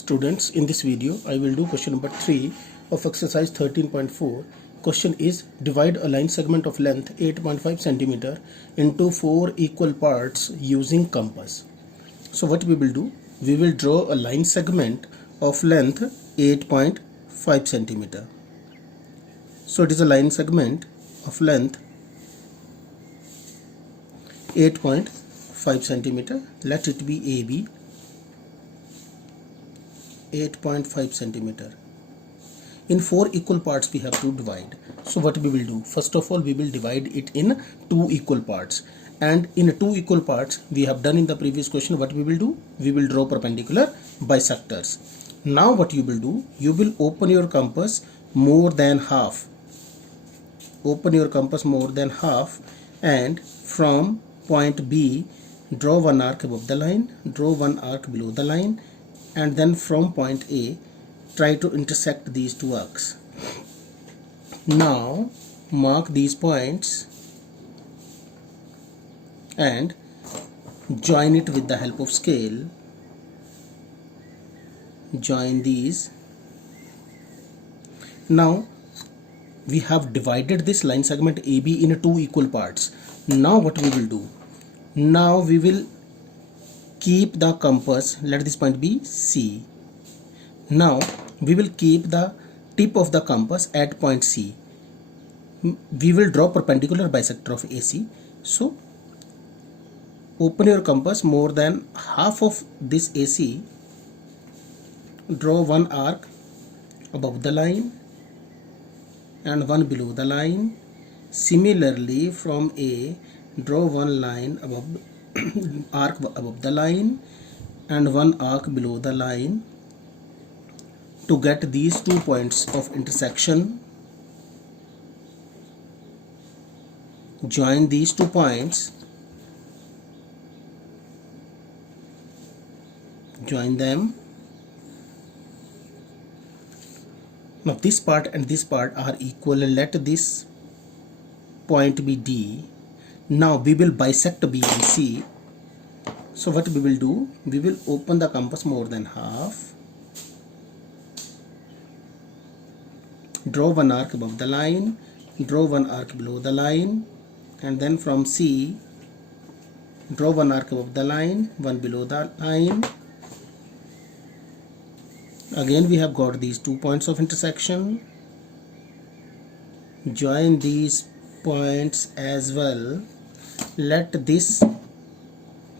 Students, in this video I will do question number 3 of exercise 13.4. Question is, divide a line segment of length 8.5 cm into 4 equal parts using compass. So what we will do, we will draw a line segment of length 8.5 cm. So it is a line segment of length 8.5 cm. Let it be AB. 8.5 centimeter. In 4 equal parts we have to divide. So what we will do, first of all we will divide it in 2 equal parts, and in 2 equal parts we have done in the previous question. What we will do, we will draw perpendicular bisectors. Now what you will do, you will open your compass more than half. Open your compass more than half, and from point B draw one arc above the line, draw one arc below the line, and then from point A try to intersect these two arcs. Now mark these points and join it with the help of scale. Join these. Now we have divided this line segment AB in 2 equal parts. Now what we will do, now we will keep the compass, let this point be C. Now we will keep the tip of the compass at point C. We will draw perpendicular bisector of AC. So open your compass more than half of this AC, draw one arc above the line and one below the line. Similarly from A draw one line above arc above the line and one arc below the line to get these 2 points of intersection. Join these 2 points, join them. Now this part and this part are equal. Let this point be D. Now we will bisect B and C. So what we will do, we will open the compass more than half, draw one arc above the line, draw one arc below the line, and then from C draw one arc above the line, one below the line. Again we have got these 2 points of intersection. Join these points as well. Let this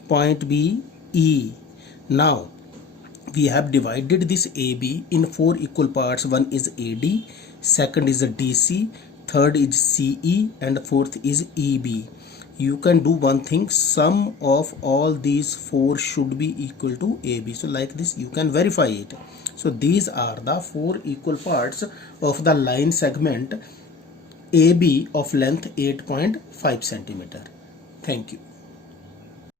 point be E. Now we have divided this AB in 4 equal parts. One is AD, second is DC, third is CE, and fourth is EB. You can do one thing, sum of all these 4 should be equal to AB. So like this you can verify it. So these are the 4 equal parts of the line segment AB of length 8.5 centimeter. Thank you.